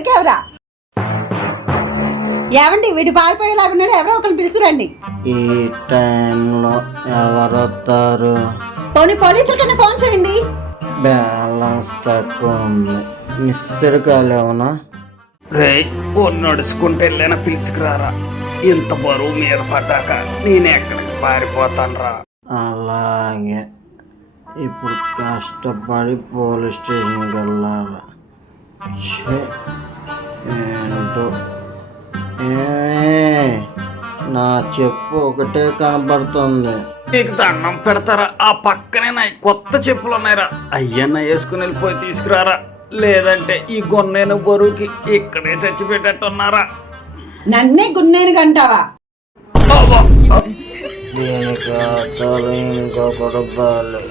దొరికేవరా? ఏమండి వీడి పారిపోయేలాగున్నాడు, ఎవరో ఒకరిని పిలుచురండి. ఈ టైంలో ఎవరొస్తారు? పోనీ పోలీసులకన్నా ఫోన్ చేయండి. బ్యాలెన్స్ తక్కువ ఉంది, మిస్డ్ కాల్ ఏమన్నా? రే ఓ నడుచుకుంటే వెళ్ళిన పిలుచుకురారా. ఇంత బరువు మీద పడ్డాక నేను ఎక్కడికి పారిపోతాను రా. అలాగే, ఇప్పుడు కష్టపడి పోలీస్ స్టేషన్కి వెళ్ళాలి. ఛే, ఏంటో నా చెప్పు ఒకటే కనబడుతుంది. నీకు దండం పెడతారా? ఆ పక్కనే నా కొత్త చెప్పులు ఉన్నాయిరా, అయ్యన్న వేసుకుని వెళ్ళిపోయి తీసుకురారా. లేదంటే ఈ గొన్నేను బరువుకి ఇక్కడే చచ్చిపెట్టేట్టున్నారా. నన్నే గున్నేను గంటావా? దీనికి ఆటోలు ఇంకొకటి బాగాలి.